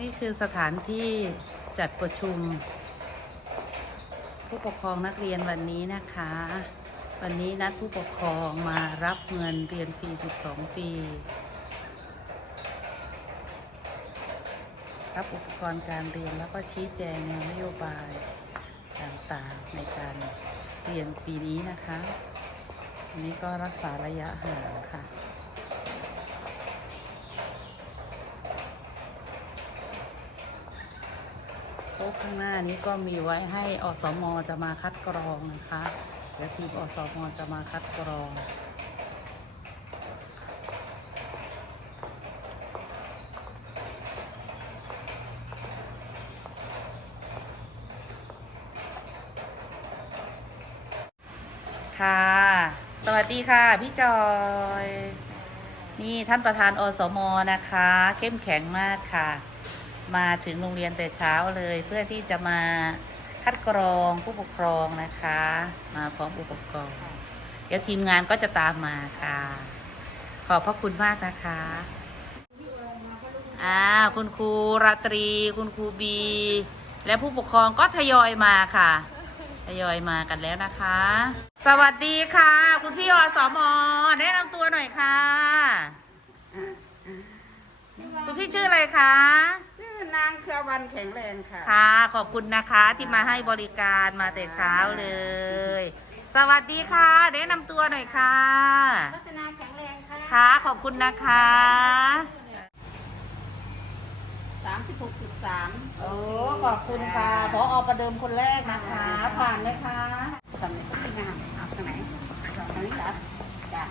นี่คือสถานที่จัดประชุม ผู้ปกครองนักเรียนวันนี้นะคะ วันนี้นัดผู้ปกครองมารับเงินเรียนฟรี 12 ปี รับอุปกรณ์การเรียนแล้วก็ชี้แจงแนวนโยบายต่างๆในการเรียนปีนี้นะคะ อันนี้ก็รักษาระยะห่างค่ะ โต๊ะข้างหน้านี้ก็มีไว้ให้อสมจะมาคัดกรองนะคะเดี๋ยวทีมอสมจะมาคัดกรองค่ะ สวัสดีค่ะ พี่จอย นี่ท่านประธานอสมนะคะ เข้มแข็งมากค่ะ มาถึงโรงเรียนแต่เช้าเลยเพื่อที่จะมาคัดกรองผู้ปกครองนะคะ มาพร้อมผู้ปกรองเดี๋ยวทีมงานก็จะตามมาค่ะ ขอบพระคุณมากนะคะอ่าคุณครูราตรี คุณครูบี และผู้ปกครองก็ทยอยมาค่ะ ทยอยมากันแล้วนะคะ สวัสดีค่ะ คุณพี่อสมอแนะนำตัวหน่อยค่ะ คุณพี่ชื่ออะไรคะ อนางเครือวันแข็งแรงค่ะ ค่ะ ขอบคุณนะคะที่มาให้บริการมาแต่เช้าเลย สวัสดีค่ะแนะนำตัวหน่อยค่ะ พัฒนาแข็งแรงค่ะค่ะ ขอบคุณนะคะ สามสิบหกสิบสาม โอ้ขอบคุณค่ะพออประเดิมคนแรกนะคะ ผ่านไหมคะสำเร็จที่งานเอาตรงไหนตรงนี้ครับจ้า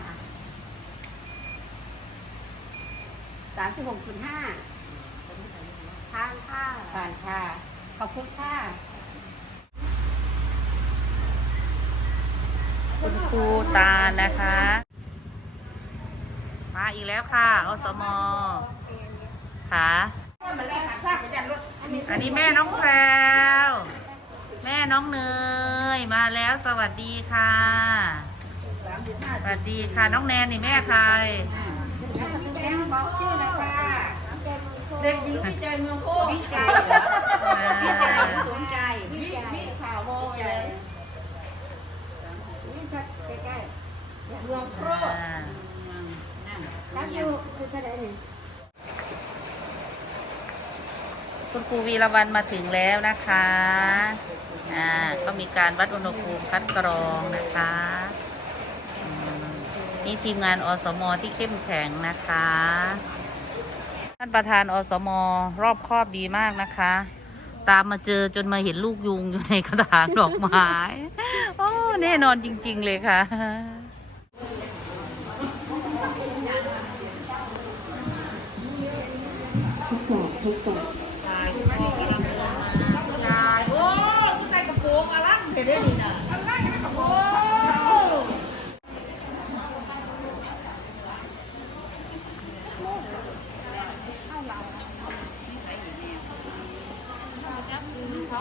สามสิบหกจุดห้า ผ่านค่ะผ่านค่ะ ขอบคุณค่ะ คุณครูตาลนะคะ มาอีกแล้วค่ะ อสมค่ะ อันนี้แม่น้องแพรวแม่น้องเนย มาแล้วสวัสดีค่ะ สวัสดีค่ะน้องแนนนี่แม่ใครแจ้งบอกชื่อเลยค่ะเด็กหญิงวิจัยเมืองโคกวิจัยวิจัยสนใจวิวิข่าวโมใหญ่ใกล้ๆเมืองโคกอ่าตั้งอยู่คืออะไรนี่คุณครูวีรวันมาถึงแล้วนะคะอ่าก็มีการวัดอุณหภูมิคัดกรองนะคะนี่ทีมงานอสมที่เข้มแข็งนะคะ ท่านประธานอสมรอบครอบดีมากนะคะ ตามมาเจอจนมาเห็นลูกยุงอยู่ในกระถางดอกไม้โอ้แน่นอนจริง ๆ เลยค่ะยายโอ้ใส่กระโปรงอลังเห็นได้ดีนะ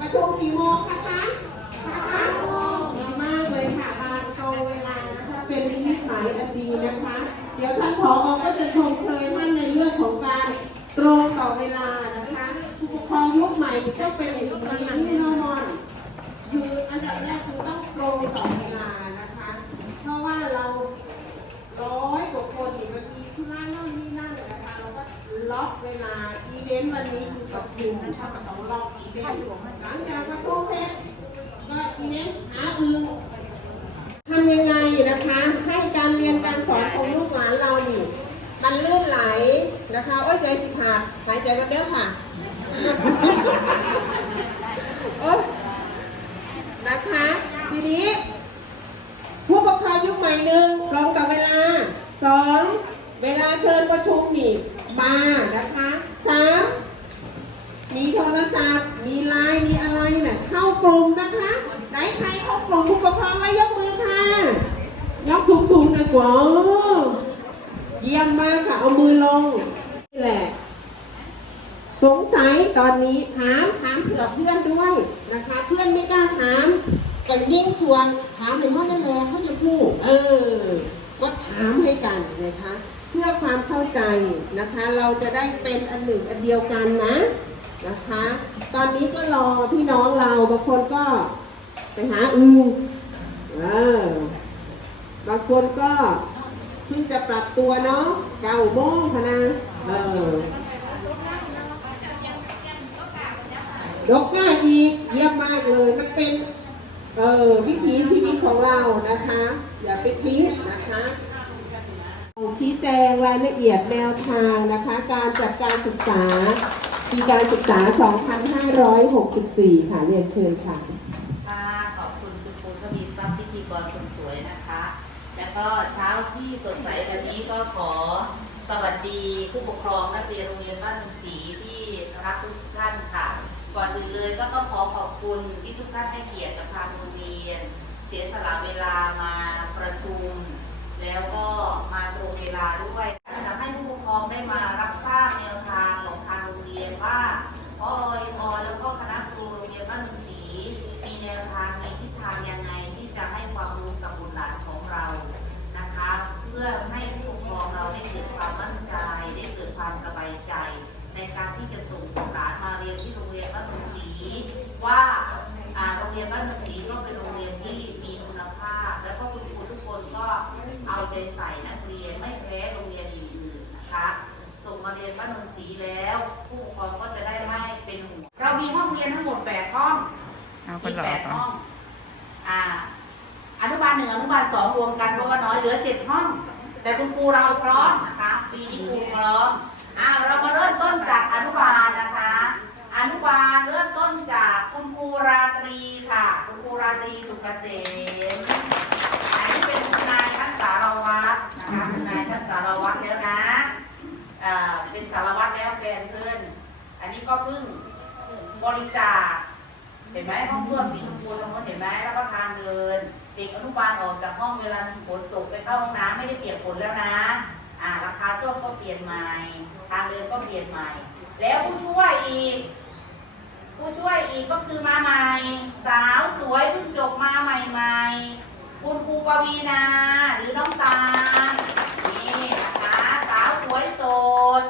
ประชุมกี่โมงคะคะนะคะดีมากเลยค่ะมาตรงเวลานะคะเป็นนิสัยอันดีนะคะ เดี๋ยวท่านผอก็จะชมเชยท่านในเรื่องของการตรงต่อเวลานะคะผู้ปกครองยุคใหม่ต้องเป็นอย่างนี้นี่แน่นอนคืออันดับแรกคือต้องตรงต่อเวลานะคะ เพราะว่าเรา ร้อยกว่าคนนี่บางทีที่นั่นนั่นนี่นั่นนะคะเราก็ล็อกเวลาอีเวนต์วันนี้คือกับกลุ่มนะคะก็ต้องล็อกอีเวนต์หลังจากประชุมเสร็จก็อีเวนต์หาอื่นทำยังไงนะคะ ให้การเรียนการสอนของลูกหลานเรานี่ มันลื่นไหลนะคะ โอ้ยใจสิขาดหายใจกันเด้อค่ะโอ้ยนะคะ ทีนี้ ผู้ปกครองยุคใหม่หนึ่งตรงต่อเวลาสองเวลาเชิญประชุมนี่มานะคะสามมีโทรศัพท์ มีไลน์ มีอะไรน่ะ เข้ากลุ่มนะคะ ไหนใครเข้ากลุ่มผู้ปกครองไว้ยกมือค่ะ ยกสูงๆหน่อยกว่าเยี่ยมมากค่ะ เอามือลง แหละ สงสัยตอนนี้ถามถามเผื่อเพื่อนด้วยนะคะ เพื่อนไม่กล้าถามกันยิ่งชวนถามหนึ่งว่านั่นแหละเขาจะพูด เออ ก็ถามให้กันนะคะ เพื่อความเข้าใจนะคะ เราจะได้เป็นอันหนึ่งอันเดียวกันนะนะคะ ตอนนี้ก็รอพี่น้องเราบางคนก็ไปหาอือเออบางคนก็เพิ่งจะปรับตัวเนาะเก้าโมงคะนะ เออดอกก้าอีกเยี่ยมมากเลย มันเป็นเออวิถีชีวิตของเรานะคะ อย่าไปทิ้งนะคะชี้แจงรายละเอียดแนวทางนะคะ การจัดการศึกษาปีการศึกษา 2564 ค่ะ เรียนเชิญค่ะค่ะขอบคุณคุณครูทวีทรัพย์พิธีกรคนสวยนะคะ แล้วก็เช้าที่สดใสวันนี้ก็ขอ สวัสดีผู้ปกครองนักเรียนโรงเรียนบ้านศรีที่รักทุกท่านค่ะ ก่อนอื่นเลยก็ต้องขอขอบคุณที่ทุกท่านให้เกียรติกับทางโรงเรียน เสียสละเวลามาประชุม แล้วก็มาตรงเวลาด้วย รงเรียนบ้านหนองศรีก็เป็นโรงเรียนที่มีคุณภาพ แล้วก็คุณครูทุกคนก็เอาใจใส่นักเรียนไม่แพ้โรงเรียนอื่นๆนะคะ ส่งมาเรียนบ้านหนองศรีแล้ว ผู้ปกครองก็จะได้ไม่เป็นห่วงเรามีห้องเรียนทั้งหมดแปดห้องเอาคมีนรอแปดก่อนห้องอ่าอนุบาลหนึ่งอนุบาลสองรวมกันเพราะว่าน้อยเหลือเจ็ดห้อง แต่คุณครูเราพร้อมนะคะปีนี้ครูพร้อมอ้าวเรามาเริ่มต้นจากอนุบาลนะคะ อนุบาลเริ่มต้นจากคุณครูราตรีค่ะคุณค ราตรีสุกเกษมอันนี้เป็นคุณนายท่านสารวัตรนะคะคุณนายท่านสารวัตรแล้วนะอ่าเป็นสารวัตรแล้วแฟนเพื่อนอันนี้ก็เพิ่งบริจาคเห็นไหมห้องส้วมสีชมพูตรงนู้นเห็นไหมแล้วก็ทางเดินเด็กอนุบาลออกจากห้องเวลาฝนตกไปเข้าห้องน้ำไม่ได้เปียกฝนแล้วนะ อ่าราคาส้วมก็เปลี่ยนใหม่ ทางเดินก็เปลี่ยนใหม่ แล้วผู้ช่วยอีก ผู้ช่วยอีกก็คือมาใหม่ สาวสวยเพิ่งจบมาใหม่ๆ คุณครูปวีนาหรือน้องตาลนี่นะคะสาวสวยโสด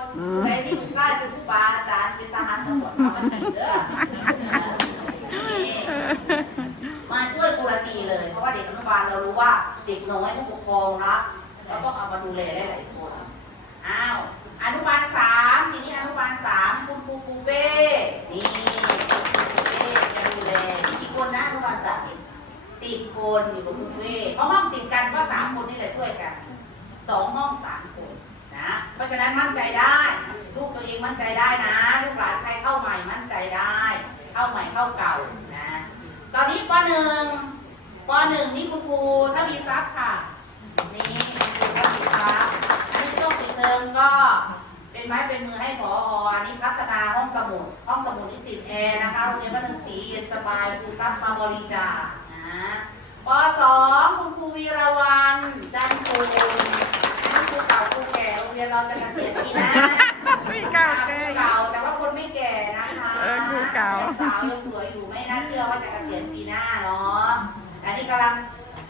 ใครที่อยู่ใกล้เป็นผู้บาอาจารย์เป็นทหารตำรวจเอามาหนึ่งเด้อนี่มาช่วยกุรตีเลย เพราะว่าเด็กอนุบาลเรารู้ว่าเด็กน้อยผู้ปกครองรักแล้วก็เอามาดูแลได้หลายคนอ้าวอนุบาลสามทีนี้อนุบาลสามคุณครูปูเป้นี่ปูเป้จะดูแลกี่คนนะอนุบาลสามสิบ คนอยู่กับคุณเป้เพราะห้องติดกันก็สามคนนี่แหละช่วยกันสองห้องสามคนนะเพราะฉะนั้นมั่นใจได้ลูกตัวเองมั่นใจได้นะลูกหลานใครเข้าใหม่มั่นใจได้ เข้าใหม่เข้าเก่านะตอนนี้ปหนึ่งปหนึ่งนี่คุณครูทวีทรัพย์ค่ะนี่คุณครูทวีทรัพย์อันนี้ช่วงปิดเทอมก็เป็นไม้เป็นมือให้ผออันนี้พัฒนาห้องสมุดห้องสมุดนิสิตแอร์นะคะโรงเรียนบ้านหนึ่งสีเย็นสบายครูทรัพย์มาบริจาค ปสองคุณครูวีรวัน จันทร์คูณนี่ครูเก่าครูแก่โรงเรียนเราจะเกษียณปีหน้าไม่เก่าคแก่รูเก่าแต่ว่าคนไม่แก่นะคะครูเก่าสาวยังสวยอยู่ไม่น่าเชื่อว่าจะเกษียณปีหน้าเนาะอันนี้กำลัง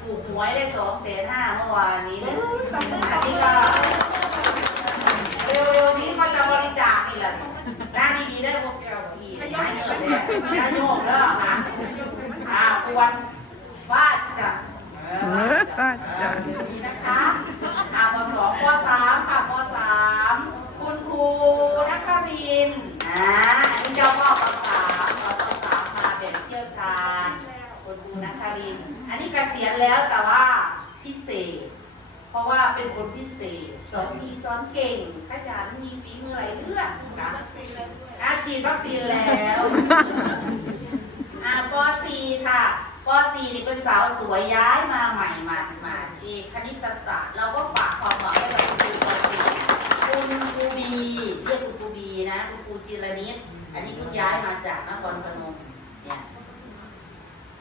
ถูกหวยได้สองแสนห้าเมื่อวานนี้อันนี้ก็เร็วๆนี้ก็จะบริจาคนี่แหละด้านดีๆได้พวกแก้วพี่ให้เงินเนี่ยจะโยกแล้วนะอ่าควรว่าจะ เออว่าจะเออนี่นะคะอ่าปสองปสามค่ะปสามคุณครูนักบินทร์อ่าอันนี้เจ้าพ่อปสามปสามมาเป็นเชี่ยวชาญคุณครูนักบินทร์อันนี้เกษียณแล้วแต่ว่าพิเศษ เพราะว่าเป็นคนพิเศษสอนดีสอนเก่งขยันมีฝีมือหลายเรื่องนะอาฉีดวัคซีนแล้วอ่าป .4 ค่ะป .4 นี่เป็นสาวสวยย้ายมาใหม่มามาเอกคณิตศาสตร์เราก็ฝากความหวังไว้กับคุณครูป .4 คุณครูบีเรียกคุณครูบีนะ คุณครูจิรนิตอันนี้เพิ่งย้ายมาจากนครพนมเนี่ย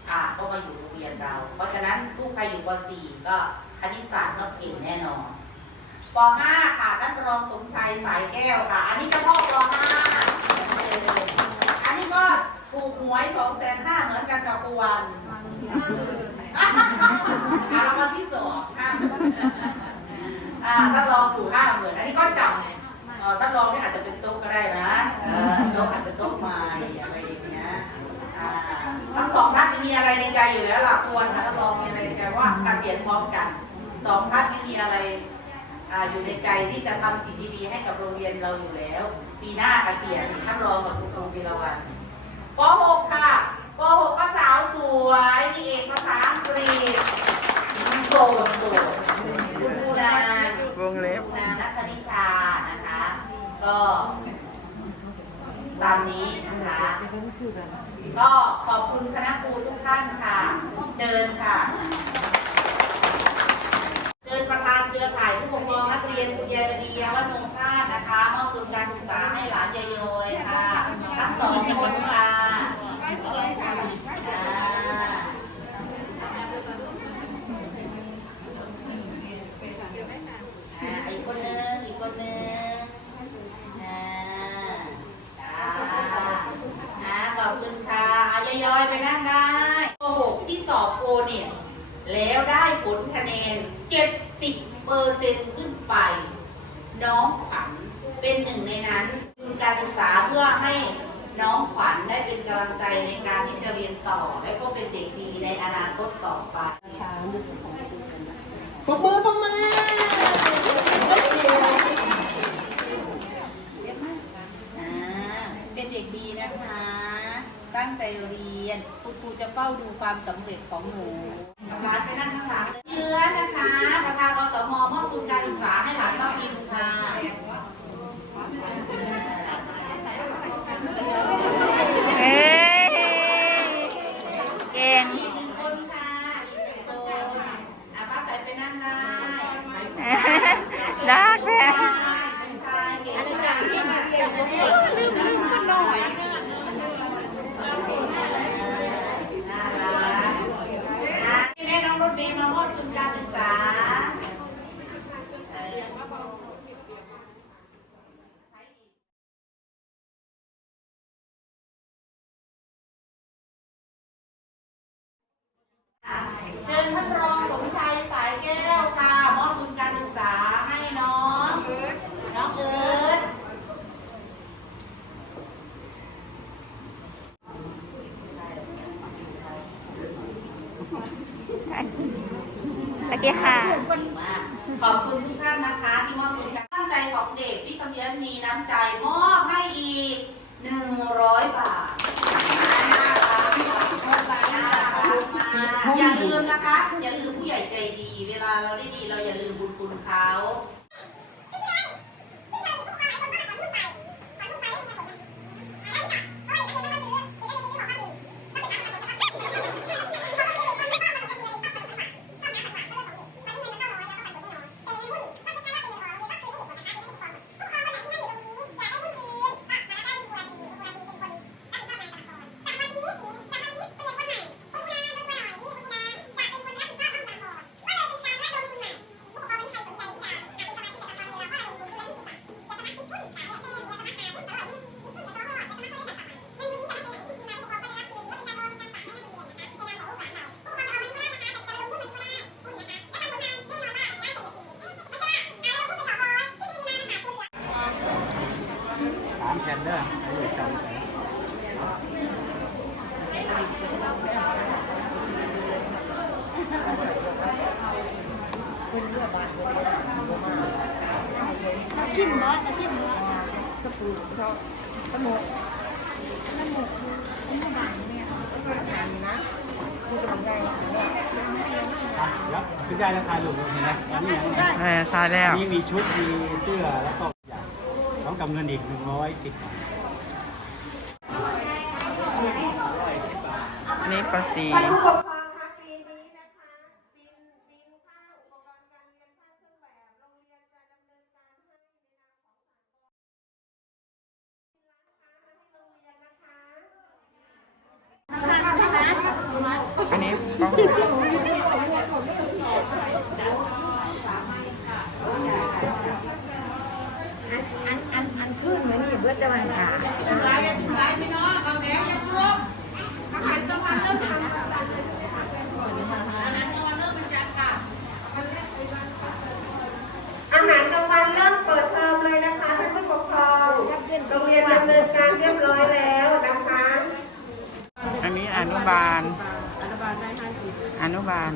อ่าก็มาอยู่โรงเรียนเรา เพราะฉะนั้นลูกใครอยู่ป .4 ก็ขณิตศาสตร์นอกเก่งแน่นอนป .5 ค่ะท่านรองสมชัยสายแก้วค่ะ อันนี้เฉพาะป .5 อันนี้ก็ถูกหวย2 5 0 0 0เหมือนกันกับครูวันอ่ารางวัลที่สองค่ะอ่าท่านรองถูกห้าหมื่นอันนี้ก็จับเอ่อท่านรองนี่อาจจะเป็นโต๊ะก็ได้นะ อ่าอยู่ในใจที่จะทำสิ่งดีๆให้กับโรงเรียนเราอยู่แล้ว ปีหน้าเกษียณท่านรองกับคุณครูวีรวันป .6 ค่ะป .6 ก็สาวสวยมีเอกภาษาอังกฤษโสดโสดคุณครูนาวงเล็บคุณนานัทนิชานะคะ ก็ตามนี้นะคะก็ขอบคุณคณะครูทุกท่านค่ะ เชิญค่ะ เชิญประธานเครือข่ายผู้ปกครองนักเรียนคุณยายระดียวัฒนงคาตนะคะมอบทุนการศึกษาให้หลานยายโยยค่ะ ทั้งสองคนค่ะอ่าอ่าอีกคนนึงอีกคนนึงอ่าอ่าอ่าขอบคุณค่ะอา ยอยไปนั่งได้โอ้โหที่สอบโอเนี่ย แล้วได้ผลคะแนน 70เปอร์เซ็นต์ขึ้นไป น้องขวัญเป็นหนึ่งในนั้นทุนการศึกษาเพื่อให้น้องขวัญได้เป็นกำลังใจในการที่จะเรียนต่อ และก็เป็นเด็กดีในอนาคตต่อไปปรบมือปรบมือเค อ่าเป็นเด็กดีนะคะ ตั้งใจเรียน คุณครูจะเฝ้าดูความสำเร็จของหนูร้านไปนั่งข้างหลังเลยเยื้อนะคะ ประธานอสมมอบทุนการศึกษาให้หลานป้าพิมพ์ค่ะ เอ้ยเก่ง อีกหนึ่งคนค่ะอีกหนึ่งคนอะป้าใส่ไปนั่งได้ ดักแท้ ใช่เก่งจังที่มาเรียนลืมลืมกันหน่อยน่ารักอะให้แม่น้องรถเมย์มามอบทุนการศึกษาเออเชิญท่านรองสมชัยสายแก้วค่ะ มอบทุนการศึกษาให้น้อง น้องเอิร์ธ โอเคค่ะ ขอบคุณทุกท่านนะคะที่มอบทุนการตั้งใจของเด็กพี่คำเยียนมีน้ำใจมอบให้อีกหนึ่งร้อยบาทน่ารักน่ารักอย่าลืมนะคะ อย่าลืมผู้ใหญ่ใจดี เวลาเราได้ดี เราอย่าลืมบุญคุณเขาามแผ่นเด้อให้เด็กจำใส่อะแล้วขึ้นได้แล้วถ่ายรูปเห็นไหมอันนี้อย่างนี้เออทายแล้วอันนี้มีชุด มีเสื้อแล้วก็อย่างพ ร้อมกับเงินอีกหนึ่งร้อยสิบาทนี่ปสีท่าษีื่อจะมาหาอาหารกลางวันเริ่มเปิดเทอมเลยนะคะท่านผู้ปกครองโรงเรียนดำเนินการเรียบร้อยแล้วนะคะ อันนี้อนุบาล อนุบาลได้ห้าสิบอนุบาล